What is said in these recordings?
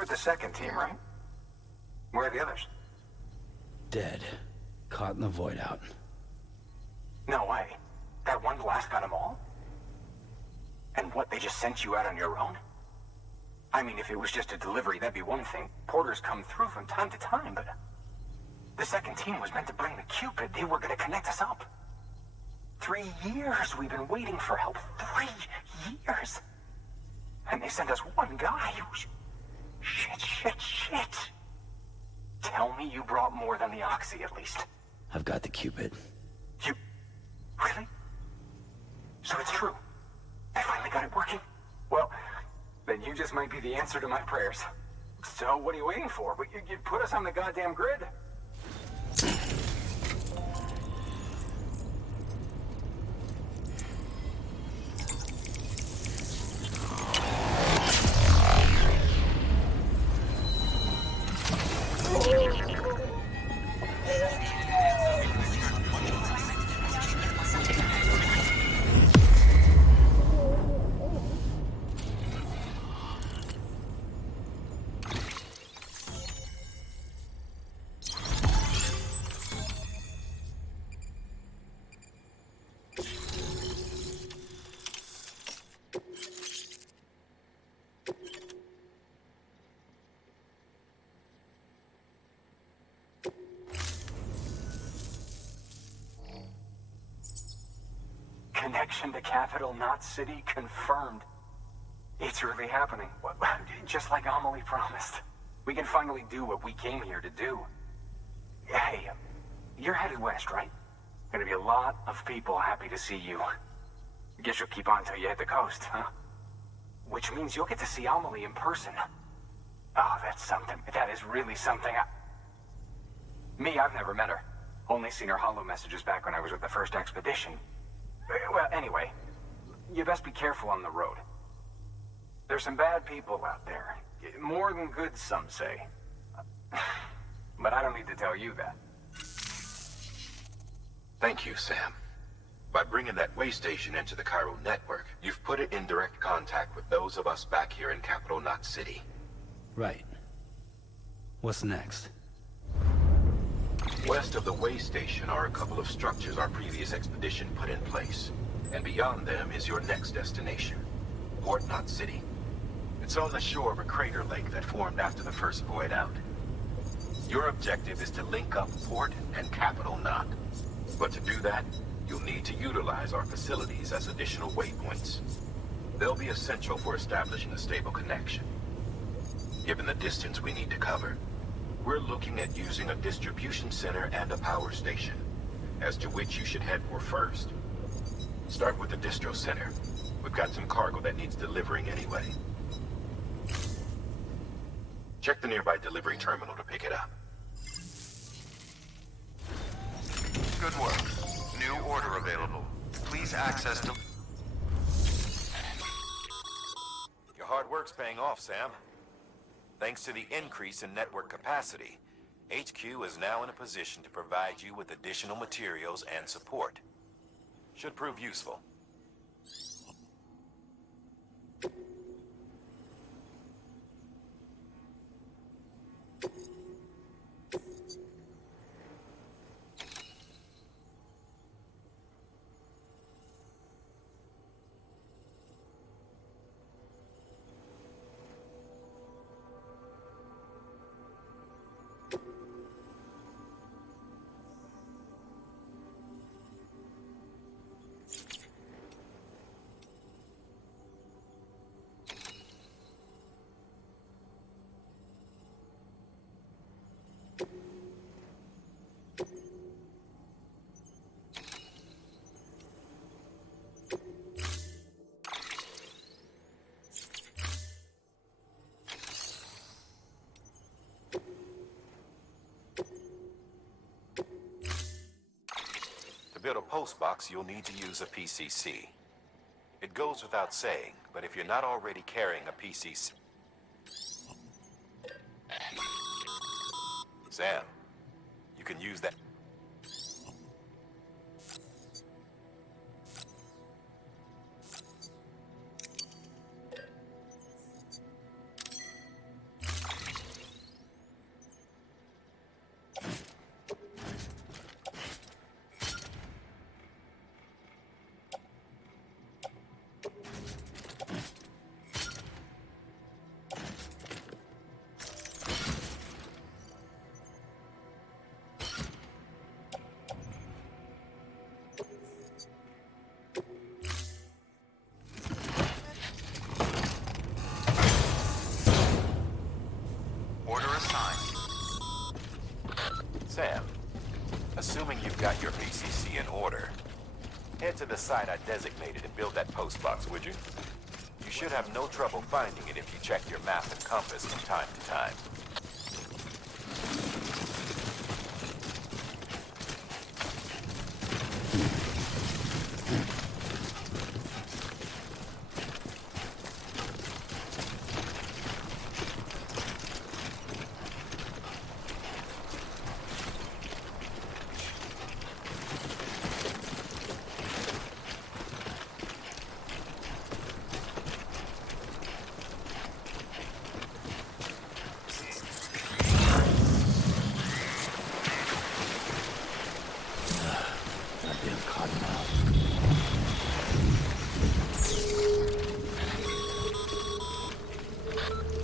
with the second team, right? Where are the others? Dead. Caught in the void out. No way. That one blast got them all? And what, they just sent you out on your own? I mean, if it was just a delivery, that'd be one thing. Porters come through from time to time, but... The second team was meant to bring the Cupid. They were gonna connect us up. 3 years we've been waiting for help. 3 years! And they sent us one guy who's... Shit. Tell me you brought more than the Oxy, at least. I've got the Cupid. You... Really? So it's true. I finally got it working. Well, then you just might be the answer to my prayers. So what are you waiting for? You put us on the goddamn grid. Connection to capital, not city, confirmed. It's really happening. Just like Amelie promised. We can finally do what we came here to do. Hey, you're headed west, right? Gonna be a lot of people happy to see you. Guess you'll keep on till you hit the coast, huh? Which means you'll get to see Amelie in person. Oh, that's something. That is really something. I've never met her. Only seen her holo messages back when I was with the first expedition. Well, anyway, you best be careful on the road. There's some bad people out there. More than good, some say. But I don't need to tell you that. Thank you, Sam. By bringing that way station into the Cairo network, you've put it in direct contact with those of us back here in Capital Knot City. Right. What's next? West of the way station are a couple of structures our previous expedition put in place. And beyond them is your next destination, Port Knot City. It's on the shore of a crater lake that formed after the first void out. Your objective is to link up Port and Capital Knot. But to do that, you'll need to utilize our facilities as additional waypoints. They'll be essential for establishing a stable connection. Given the distance we need to cover, we're looking at using a distribution center and a power station, as to which you should head for first. Start with the distro center. We've got some cargo that needs delivering anyway. Check the nearby delivery terminal to pick it up. Good work. New order available. Please access to... Your hard work's paying off, Sam. Thanks to the increase in network capacity, HQ is now in a position to provide you with additional materials and support. Should prove useful. To build a post box, you'll need to use a PCC. It goes without saying, but if you're not already carrying a PCC... Sam, you can use that. got your BCC in order, head to the site I designated and build that postbox, would you? You should have no trouble finding it if you check your map and compass from time to time.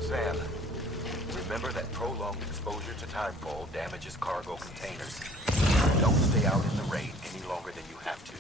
Sam, remember that prolonged exposure to timefall damages cargo containers. Don't stay out in the rain any longer than you have to.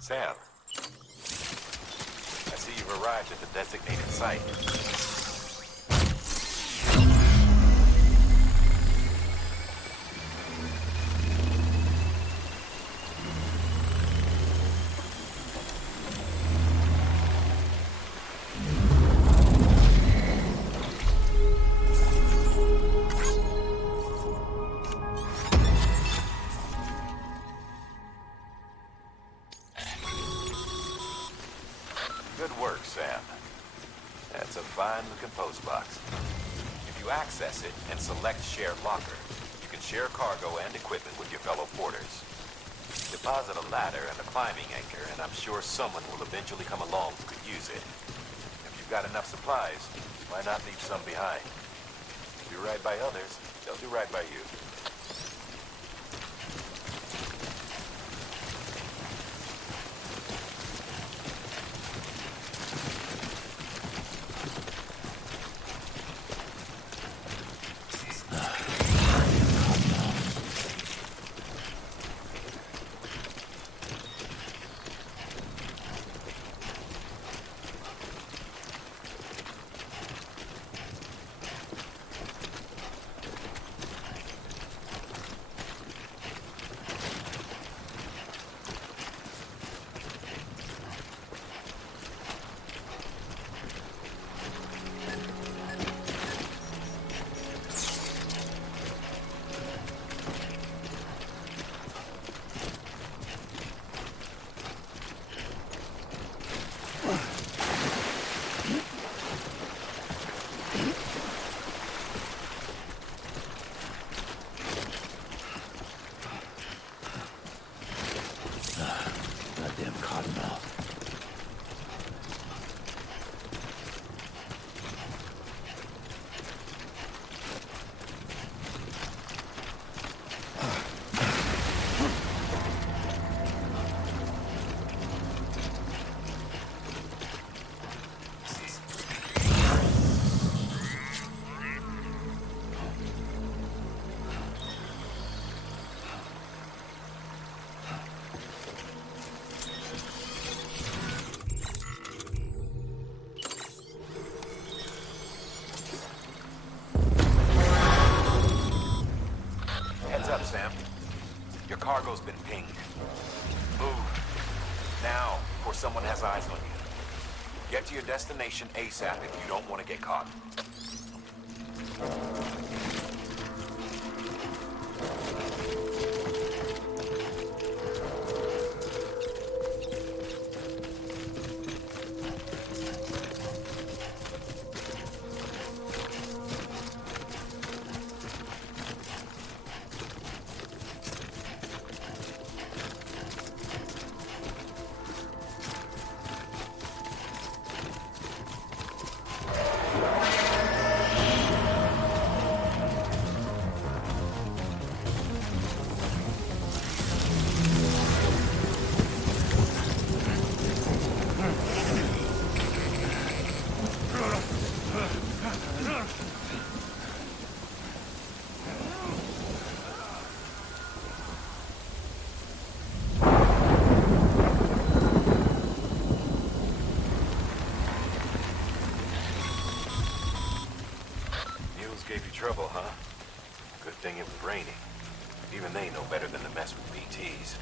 Sam, I see you've arrived at the designated site. Good work, Sam. That's a fine-looking postbox. If you access it and select Share Locker, you can share cargo and equipment with your fellow porters. Deposit a ladder and a climbing anchor, and I'm sure someone will eventually come along who could use it. If you've got enough supplies, why not leave some behind? Do right by others, they'll do right by you. Goddamn cottonmouth. Heads up, Sam. Your cargo's been pinged. Move. Now, before someone has eyes on you. Get to your destination ASAP if you don't want to get caught. thing it was raining. Even they know better than to mess with BTs.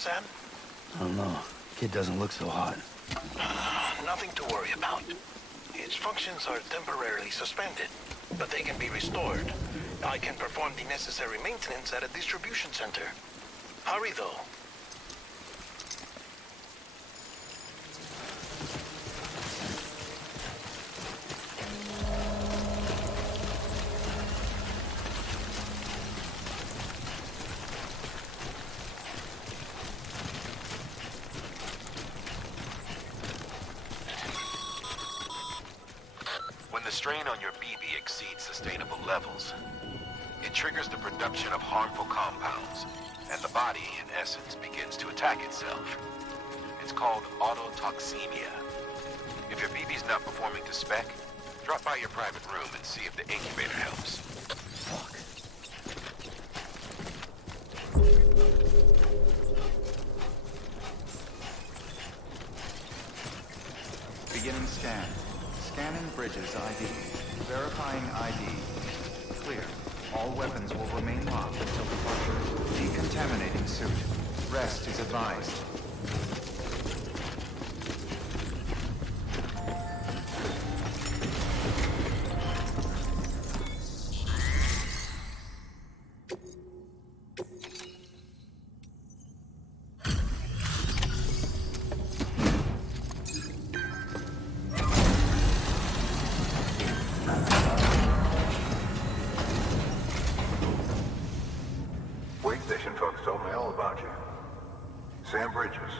Sam? I don't know. Kid doesn't look so hot. Nothing to worry about. It Its functions are temporarily suspended, but they can be restored. I can perform the necessary maintenance at a distribution center. Hurry, though. When the strain on your BB exceeds sustainable levels, it triggers the production of harmful compounds, and the body, in essence, begins to attack itself. It's called autotoxemia. If your BB's not performing to spec, drop by your private room and see if the incubator helps. Fuck. Beginning scan. Scanning Bridges ID. Verifying ID. Clear. All weapons will remain locked until departure. Decontaminating suit. Rest is advised. Wait station folks told me all about you. Sam Bridges,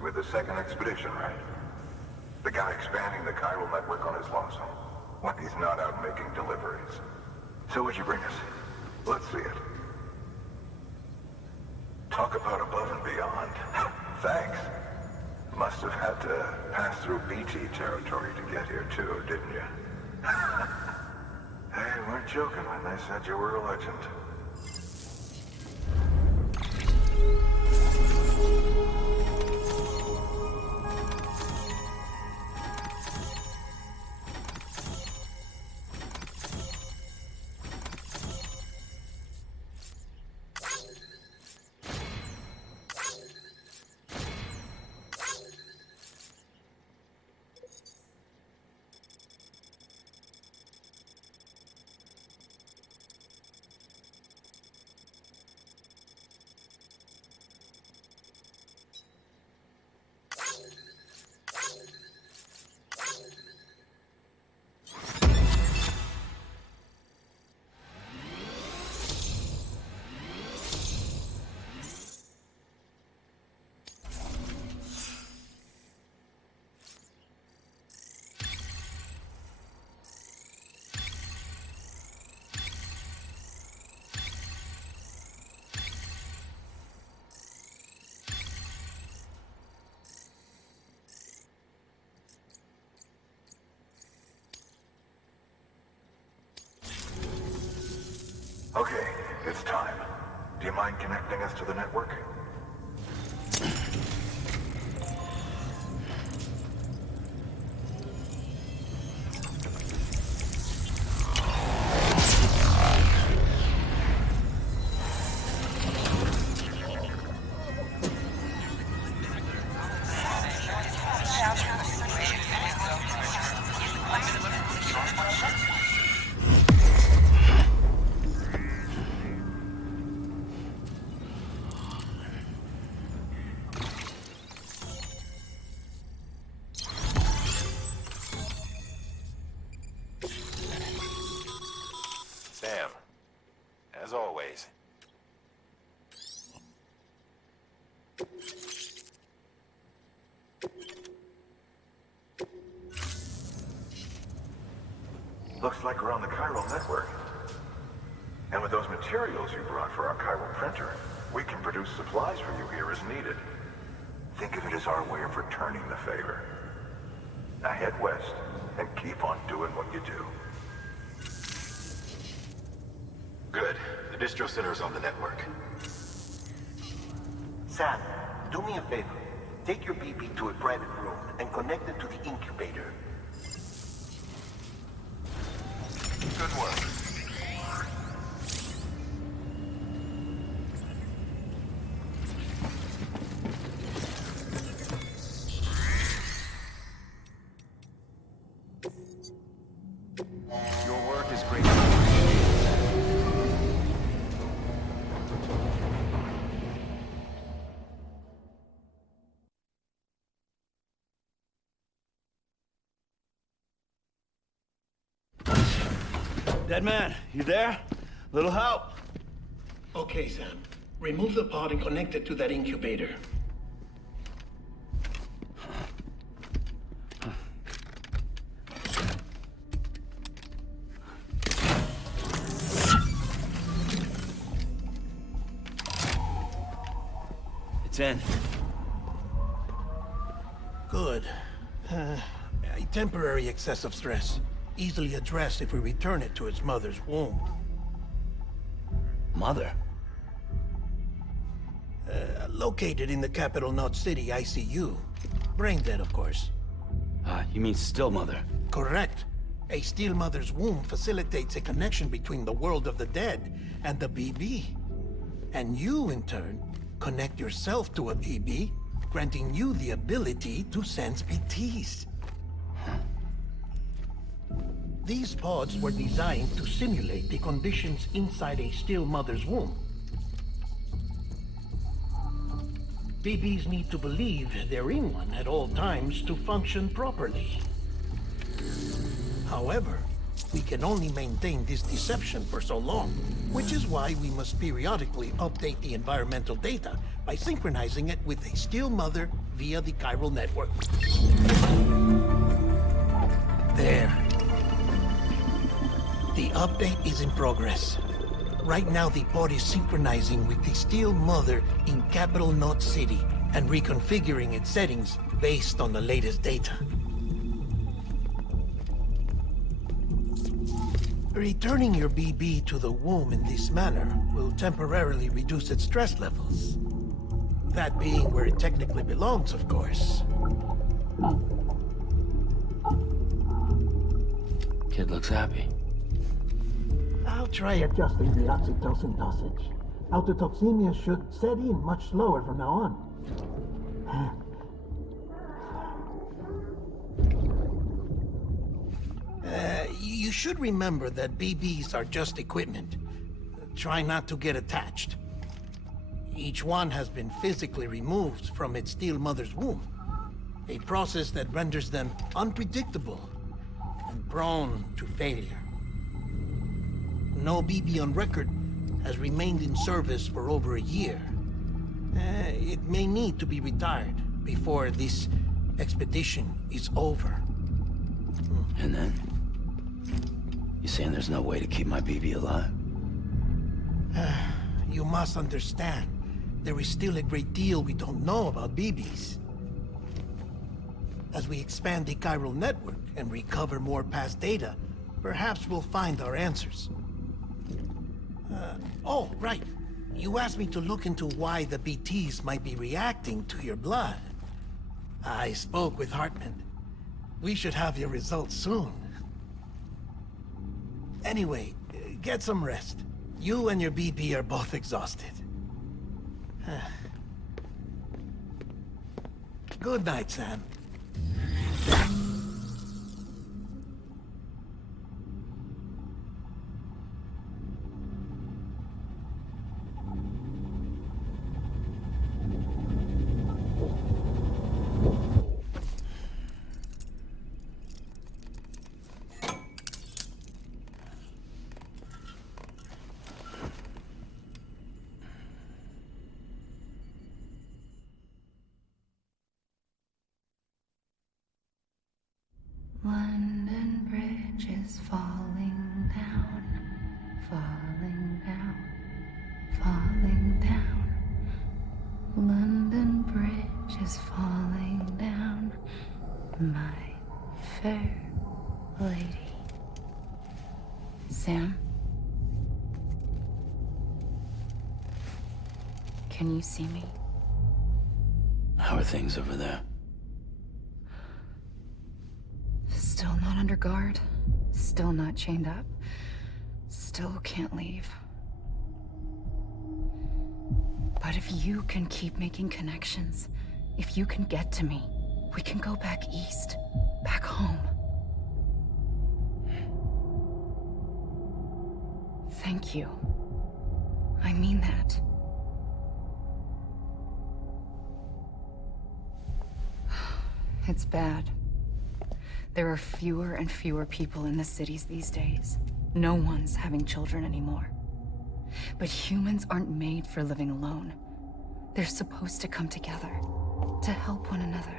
with the second expedition, right? The guy expanding the chiral network on his lonesome, when he's not out making deliveries. So what'd you bring us? Let's see it. Talk about above and beyond. Thanks. Must have had to pass through BT territory to get here too, didn't you? They weren't joking when they said you were a legend. Okay, it's time. Do you mind connecting us to the network? Sam, as always. Looks like we're on the chiral network. And with those materials you brought for our chiral printer, we can produce supplies for you here as needed. Think of it as our way of returning the favor. Now head west and keep on doing what you do. Good. The distro center is on the network. Sam, do me a favor. Take your BB to a private room and connect it to the incubator. Good work. Dead man, you there? Little help? Okay, Sam. Remove the pod and connect it to that incubator. It's in. Good. A temporary excessive stress. Easily addressed if we return it to its mother's womb. Mother? Located in the capital Knot City ICU. Brain dead, of course. You mean still mother? Correct. A steel mother's womb facilitates a connection between the world of the dead and the BB. And you, in turn, connect yourself to a BB, granting you the ability to sense BTs. These pods were designed to simulate the conditions inside a still mother's womb. BBs need to believe they're in one at all times to function properly. However, we can only maintain this deception for so long, which is why we must periodically update the environmental data by synchronizing it with a still mother via the chiral network. There. The update is in progress. Right now, the pod is synchronizing with the steel mother in capital Knot City and reconfiguring its settings based on the latest data. Returning your BB to the womb in this manner will temporarily reduce its stress levels. That being where it technically belongs, of course. Kid looks happy. I'll try adjusting the oxytocin dosage. Autotoxemia should set in much slower from now on. You should remember that BBs are just equipment. Try not to get attached. Each one has been physically removed from its steel mother's womb. A process that renders them unpredictable and prone to failure. No BB on record has remained in service for over a year. It may need to be retired before this expedition is over. And then? You saying there's no way to keep my BB alive? You must understand, there is still a great deal we don't know about BBs. As we expand the chiral network and recover more past data, perhaps we'll find our answers. Oh, right. You asked me to look into why the BTs might be reacting to your blood. I spoke with Hartman. We should have your results soon. Anyway, get some rest. You and your BB are both exhausted. Good night, Sam. London Bridge is falling down, falling down, falling down. London Bridge is falling down, my fair lady. Sam? Can you see me? How are things over there? Still not under guard, still not chained up, still can't leave. But if you can keep making connections, if you can get to me, we can go back east, back home. Thank you. I mean that. It's bad. There are fewer and fewer people in the cities these days. No one's having children anymore. But humans aren't made for living alone. They're supposed to come together, to help one another.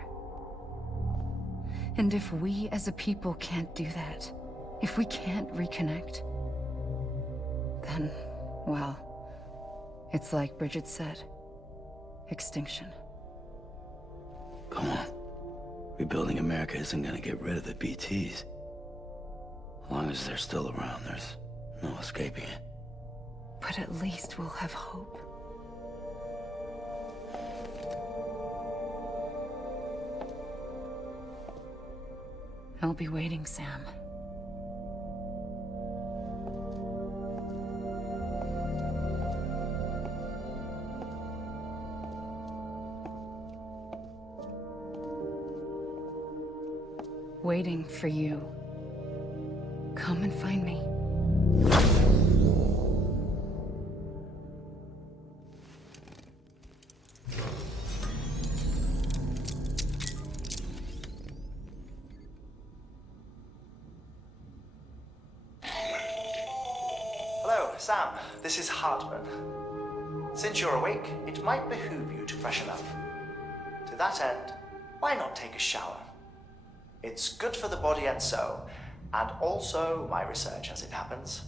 And if we as a people can't do that, if we can't reconnect, then, well, it's like Bridget said, extinction. Come on. Rebuilding America isn't gonna get rid of the BTs. As long as they're still around, there's no escaping it. But at least we'll have hope. I'll be waiting, Sam. Waiting for you. Come and find me. Hello, Sam. This is Hartman. Since you're awake, it might behoove you to freshen up. To that end, why not take a shower? It's good for the body and soul, and also my research as it happens.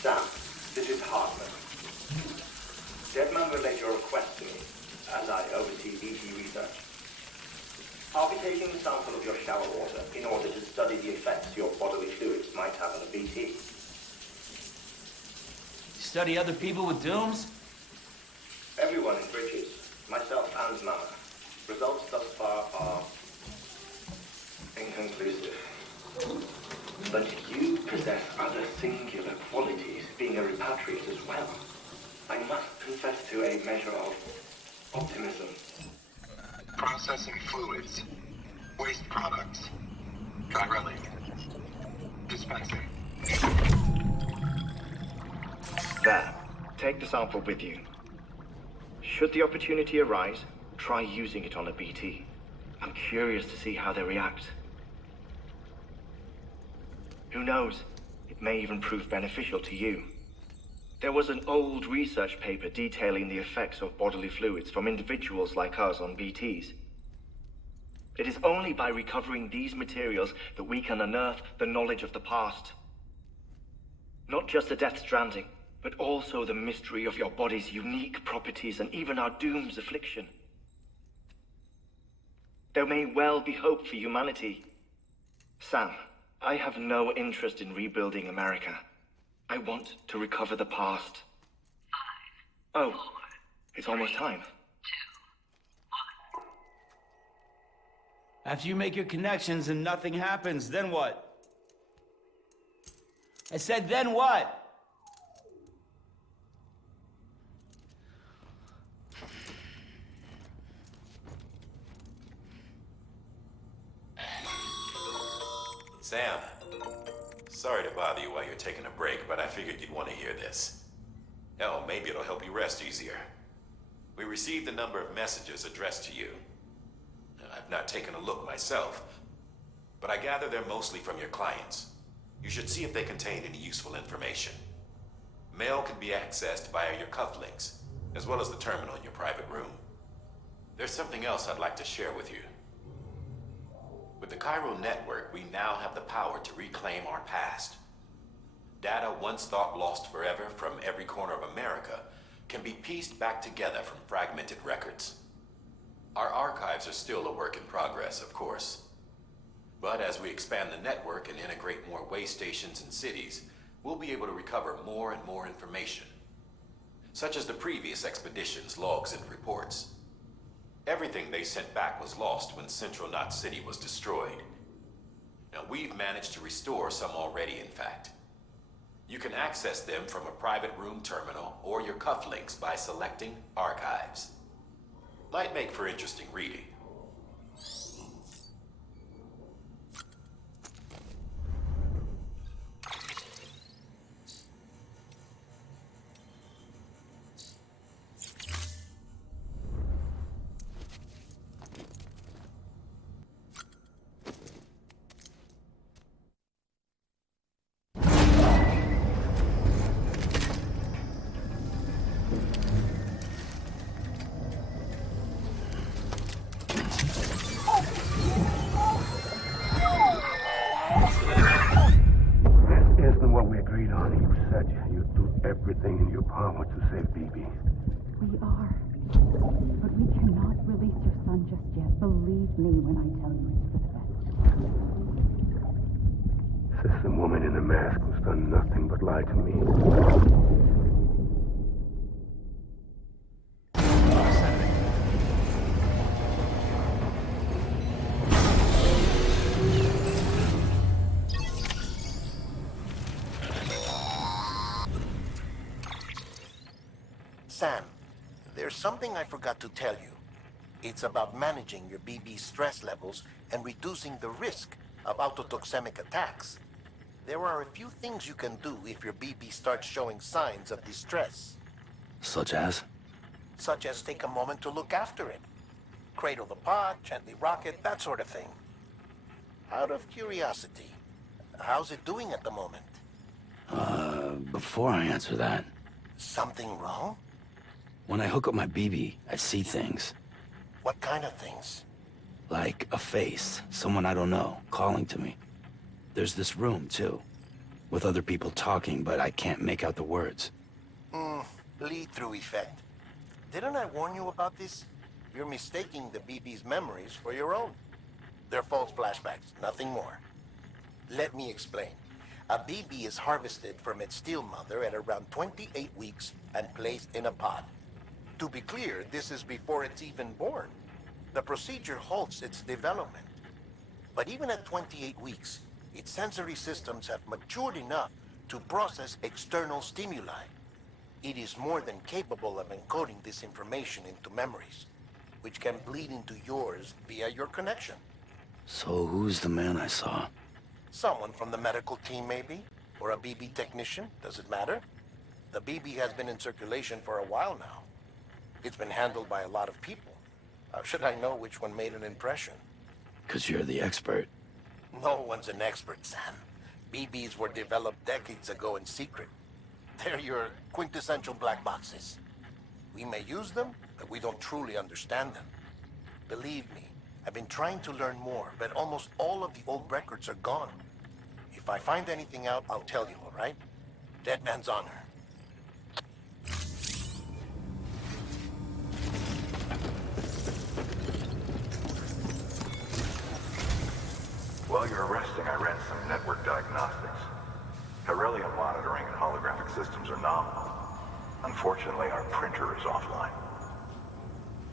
Sam, this is Hartman. Deadman relayed your request to me, as I oversee BT research. I'll be taking a sample of your shower water in order to study the effects your bodily fluids might have on a BT. Study other people with dooms? Everyone in Bridges, myself and Mama. Results thus far are inconclusive. But you possess other singular qualities, being a repatriate as well. I must confess to a measure of optimism. Processing fluids. Waste products. Chirelli. Dispensing. There. Take the sample with you. Should the opportunity arise, try using it on a BT. I'm curious to see how they react. Who knows? It may even prove beneficial to you. There was an old research paper detailing the effects of bodily fluids from individuals like us on BTs. It is only by recovering these materials that we can unearth the knowledge of the past. Not just the Death Stranding, but also the mystery of your body's unique properties and even our doom's affliction. There may well be hope for humanity. Sam, I have no interest in rebuilding America. I want to recover the past. 5, oh, 4, it's almost time. 2, 1. After you make your connections and nothing happens, then what? I said, then what? Sam, sorry to bother you while you're taking a break, but I figured you'd want to hear this. Hell, maybe it'll help you rest easier. We received a number of messages addressed to you. I've not taken a look myself, but I gather they're mostly from your clients. You should see if they contain any useful information. Mail can be accessed via your cufflinks, as well as the terminal in your private room. There's something else I'd like to share with you. With the Chiral network, we now have the power to reclaim our past. Data once thought lost forever from every corner of America can be pieced back together from fragmented records. Our archives are still a work in progress, of course. But as we expand the network and integrate more way stations and cities, we'll be able to recover more and more information, such as the previous expedition's logs and reports. Everything they sent back was lost when Central Knot City was destroyed. Now, we've managed to restore some already, in fact. You can access them from a private room terminal or your cufflinks by selecting Archives. Might make for interesting reading. you'd do everything in your power to save BB. We are. But we cannot release your son just yet. Believe me when I tell you it's for the best. Says the woman in the mask who's done nothing but lie to me. Sam, there's something I forgot to tell you. It's about managing your BB stress levels and reducing the risk of autotoxemic attacks. There are a few things you can do if your BB starts showing signs of distress. Such as? Such as take a moment to look after it. Cradle the pod, gently rock it, that sort of thing. Out of curiosity, how's it doing at the moment? Before I answer that... Something wrong? When I hook up my BB, I see things. What kind of things? Like a face, someone I don't know, calling to me. There's this room, too, with other people talking, but I can't make out the words. Lead-through effect. Didn't I warn you about this? You're mistaking the BB's memories for your own. They're false flashbacks, nothing more. Let me explain. A BB is harvested from its steel mother at around 28 weeks and placed in a pod. To be clear, this is before it's even born. The procedure halts its development. But even at 28 weeks, its sensory systems have matured enough to process external stimuli. It is more than capable of encoding this information into memories, which can bleed into yours via your connection. So who's the man I saw? Someone from the medical team, maybe? Or a BB technician? Does it matter? The BB has been in circulation for a while now. It's been handled by a lot of people. How should I know which one made an impression? 'Cause you're the expert. No one's an expert, Sam. BBs were developed decades ago in secret. They're your quintessential black boxes. We may use them, but we don't truly understand them. Believe me, I've been trying to learn more, but almost all of the old records are gone. If I find anything out, I'll tell you, all right? Dead man's honor. While you're resting, I ran some network diagnostics. Beryllium monitoring and holographic systems are nominal. Unfortunately, our printer is offline.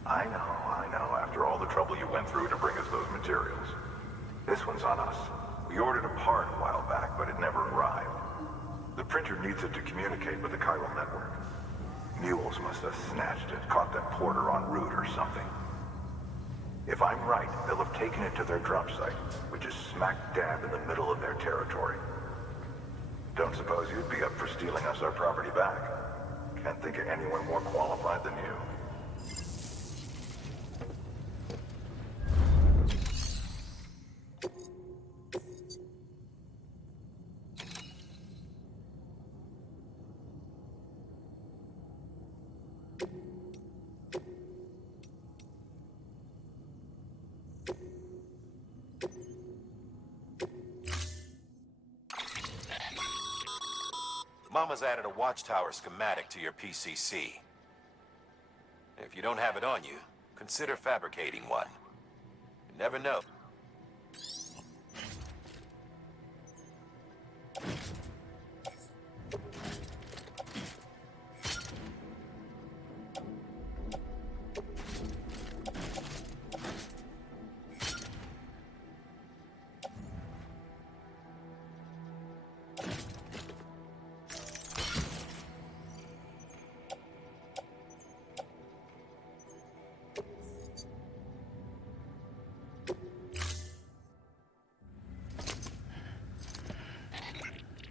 I know, after all the trouble you went through to bring us those materials. This one's on us. We ordered a part a while back, but it never arrived. The printer needs it to communicate with the chiral network. Mules must have snatched it, caught that porter en route or something. If I'm right, they'll have taken it to their drop site, which is smack dab in the middle of their territory. Don't suppose you'd be up for stealing us our property back? Can't think of anyone more qualified than you. Mama's added a watchtower schematic to your PCC. If you don't have it on you, consider fabricating one. You never know.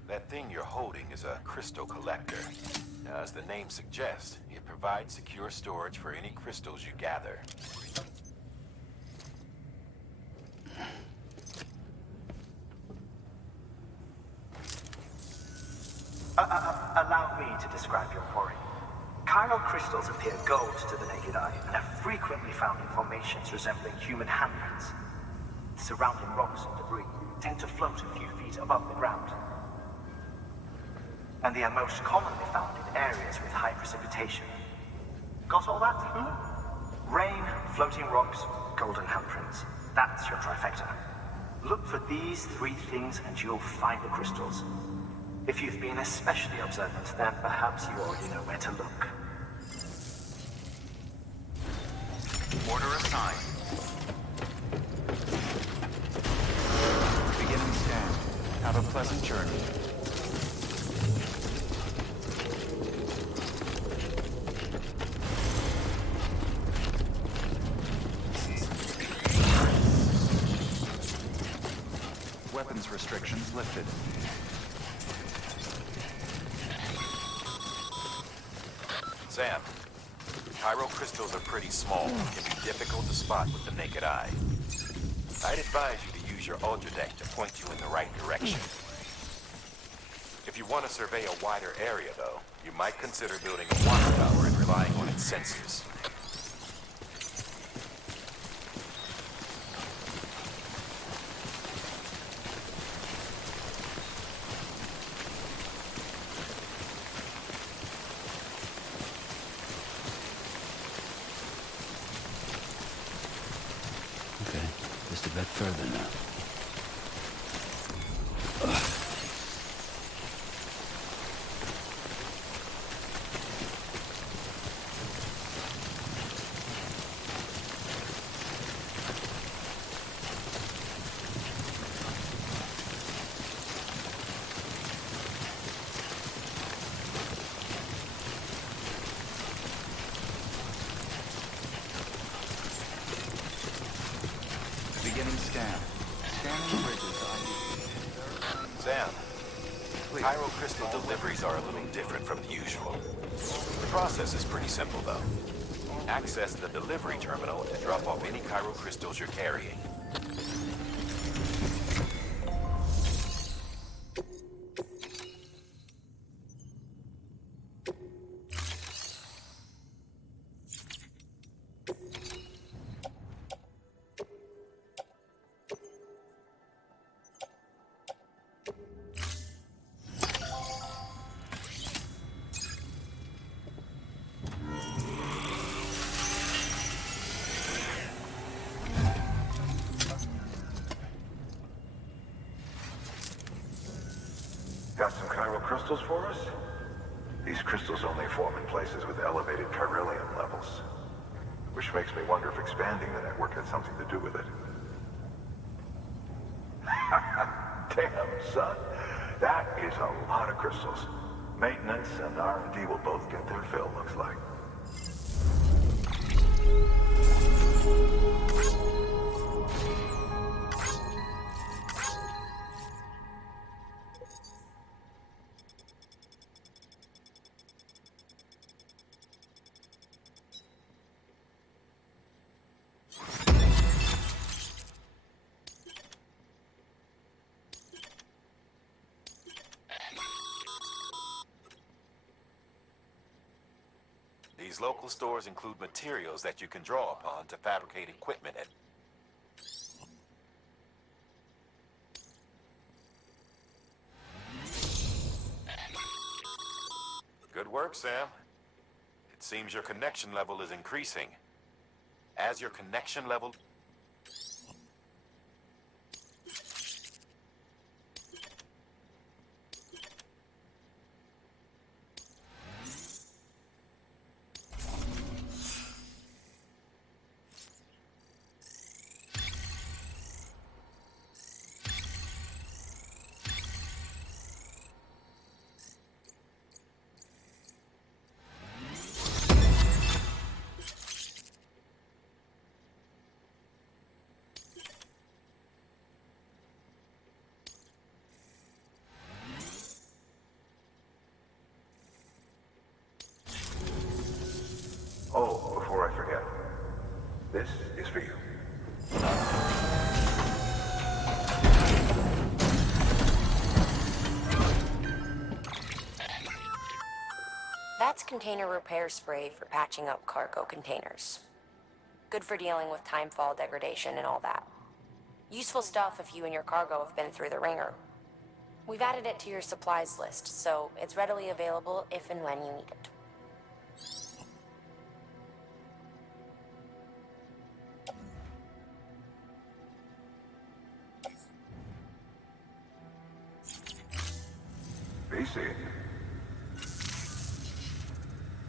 That thing you're holding is a crystal collector. Now, as the name suggests, it provides secure storage for any crystals you gather. Allow me to describe your quarry. Chiral crystals appear gold to the naked eye and are frequently found in formations resembling human handprints. Surrounding rocks and debris tend to float a few feet above the ground. and they are most commonly found in areas with high precipitation. Got all that? Rain, floating rocks, golden handprints. That's your trifecta. Look for these three things and you'll find the crystals. If you've been especially observant, then perhaps you already know where to look. Order assigned. Beginning scan. Have a pleasant journey. Weapons restrictions lifted. Sam, Chiral crystals are pretty small and can be difficult to spot with the naked eye. I'd advise you to use your Ultra Deck to point you in the right direction. If you want to survey a wider area, though, you might consider building a watchtower and relying on its sensors. Okay, just a bit further now. Beginning scan. Scanning bridges ID. Sam, Chiral crystal deliveries are a little different from the usual. The process is pretty simple, though. Access the delivery terminal and drop off any Chiral crystals you're carrying. Got some chiral crystals for us? These crystals only form in places with elevated chiralium levels. Which makes me wonder if expanding the network had something to do with it. Damn, son. That is a lot of crystals. Maintenance and R&D will both get their fill, looks like. These local stores include materials that you can draw upon to fabricate equipment and... Good work, Sam. It seems your connection level is increasing. As your connection level... Oh, before I forget. This is for you. That's container repair spray for patching up cargo containers. Good for dealing with timefall degradation and all that. Useful stuff if you and your cargo have been through the ringer. We've added it to your supplies list, so it's readily available if and when you need it. Basic.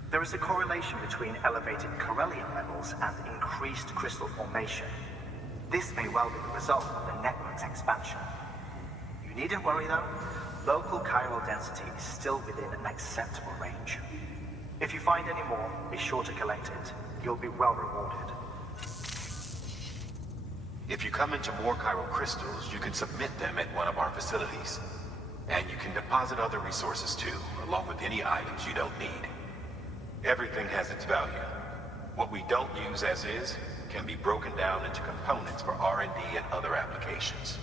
There is a correlation between elevated Corellium levels and increased crystal formation. This may well be the result of the network's expansion. You needn't worry though. Local chiral density is still within an acceptable range. If you find any more, be sure to collect it. You'll be well rewarded. If you come into more chiral crystals, you can submit them at one of our facilities. And you can deposit other resources too, along with any items you don't need. Everything has its value. What we don't use as is can be broken down into components for R&D and other applications.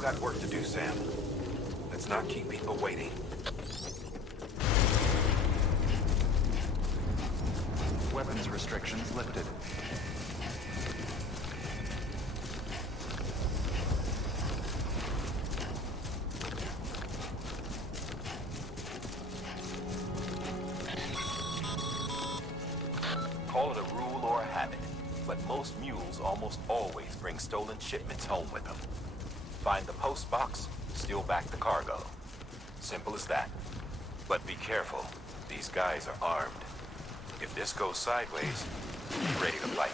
Got work to do, Sam. Let's not keep people waiting. Weapons restrictions lifted. Call it a rule or a habit, but most mules almost always bring stolen shipments home with them. Find the post box, steal back the cargo. Simple as that. But be careful. These guys are armed. If this goes sideways, be ready to fight.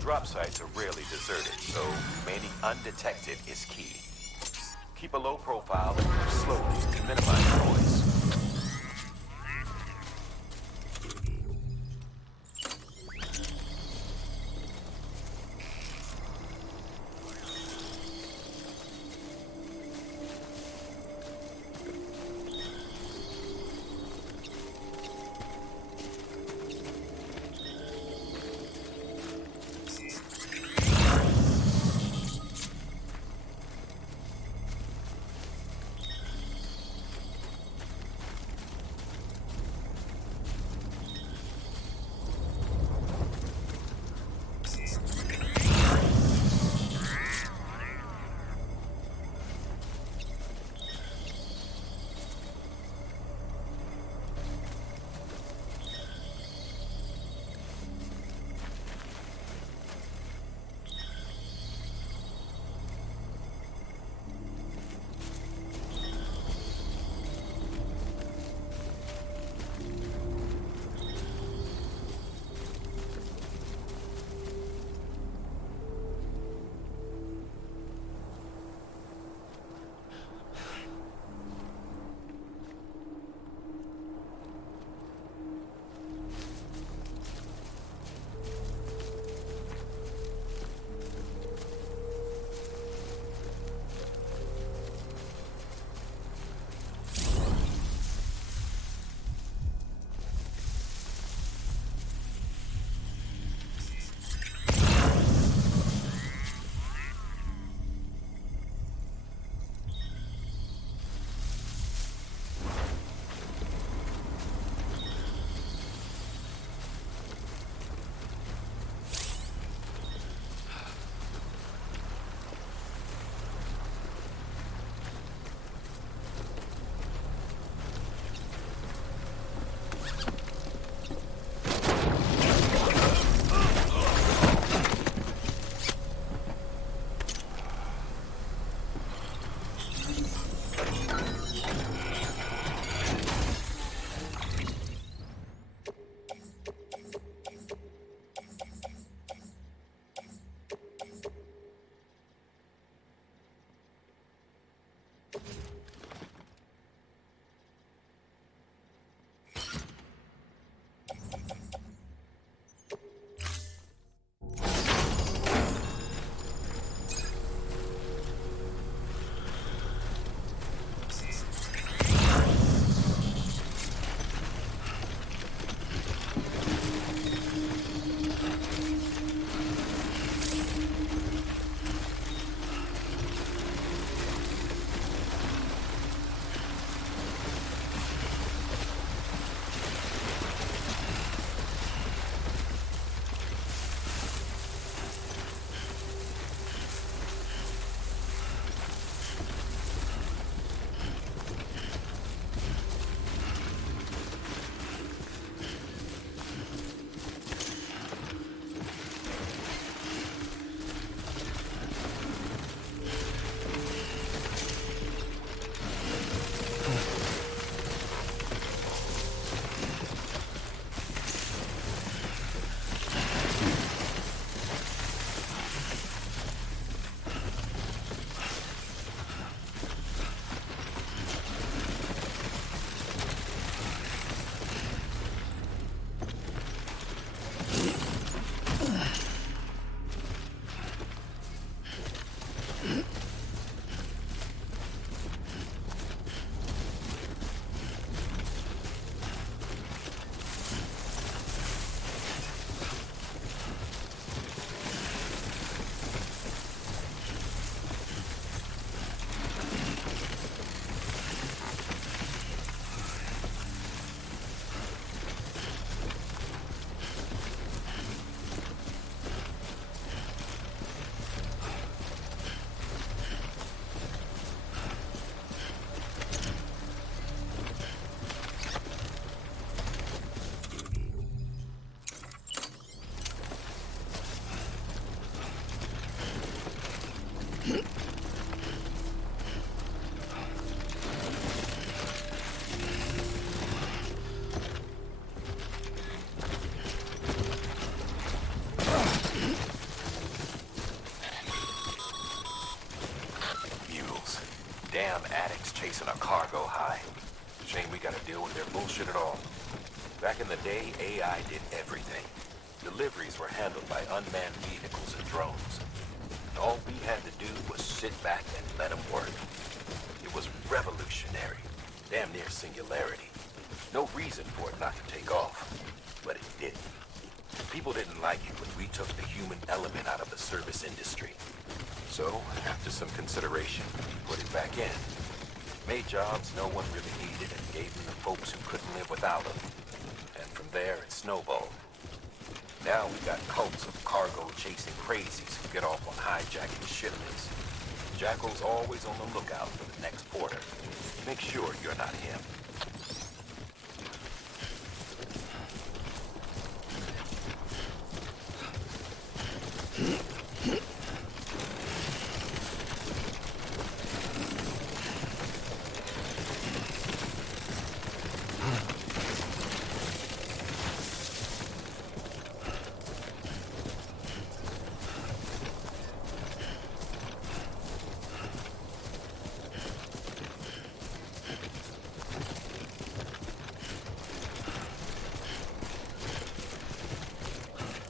Drop sites are rarely deserted, so remaining undetected is key. Keep a low profile and move slowly to minimize noise. chasing our cargo high. Shame we gotta deal with their bullshit at all. Back in the day, AI did everything. Deliveries were handled by unmanned vehicles and drones. And all we had to do was sit back and let them work. It was revolutionary. Damn near singularity. No reason for it not to take off. But it didn't. People didn't like it when we took the human element out of the service industry. So, after some consideration, we put it back in. Made jobs no one really needed and gave them to folks who couldn't live without them. And from there, it snowballed. Now we got cults of cargo-chasing crazies who get off on hijacking shipments. Jackal's always on the lookout for the next porter. Make sure you're not him.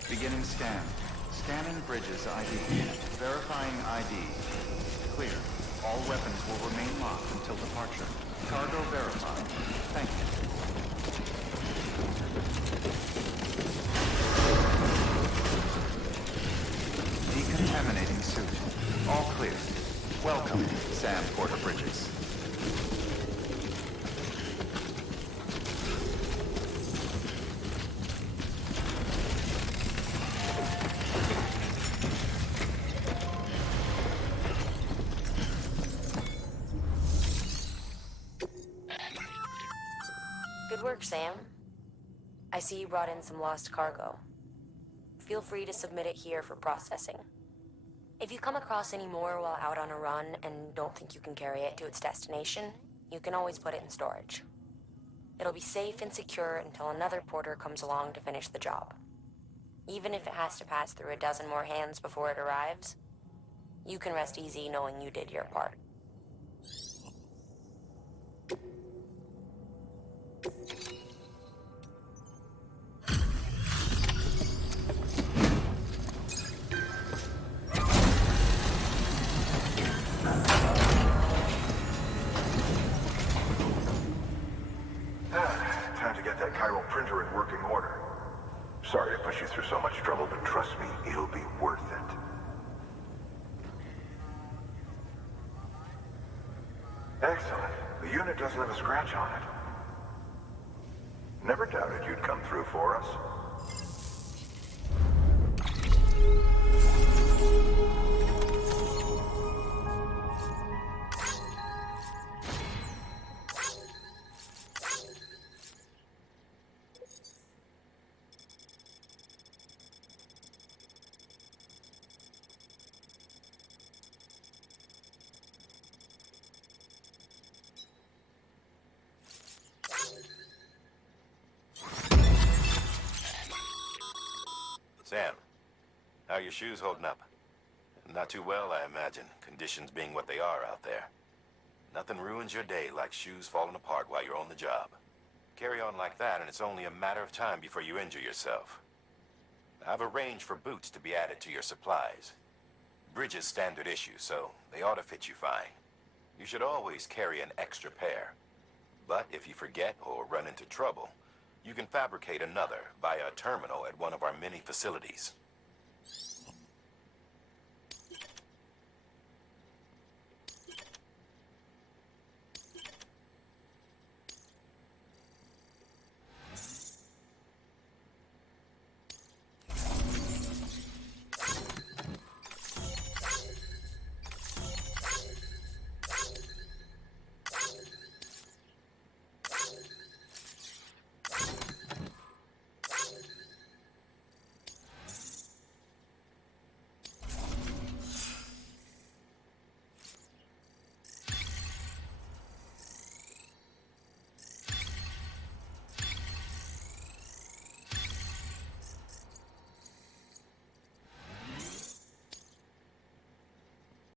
Beginning scan. Scanning bridges ID. Verifying ID. Clear. All weapons will remain locked until departure. Cargo verified. Thank you. Decontaminating suit. All clear. Welcome, Sam Porter Bridges. Good work, Sam. I see you brought in some lost cargo. Feel free to submit it here for processing. If you come across any more while out on a run and don't think you can carry it to its destination, you can always put it in storage. It'll be safe and secure until another porter comes along to finish the job. Even if it has to pass through a dozen more hands before it arrives, you can rest easy knowing you did your part. Time to get that chiral printer in working order. Sorry to put you through so much trouble, but trust me, it'll be worth it. Excellent. The unit doesn't have a scratch on it. Never doubted you'd come through for us. Sam, how are your shoes holding up? Not too well, I imagine, conditions being what they are out there. Nothing ruins your day like shoes falling apart while you're on the job. Carry on like that, and it's only a matter of time before you injure yourself. I've arranged for boots to be added to your supplies. Bridges standard issue, so they ought to fit you fine. You should always carry an extra pair. But if you forget or run into trouble, you can fabricate another via a terminal at one of our many facilities.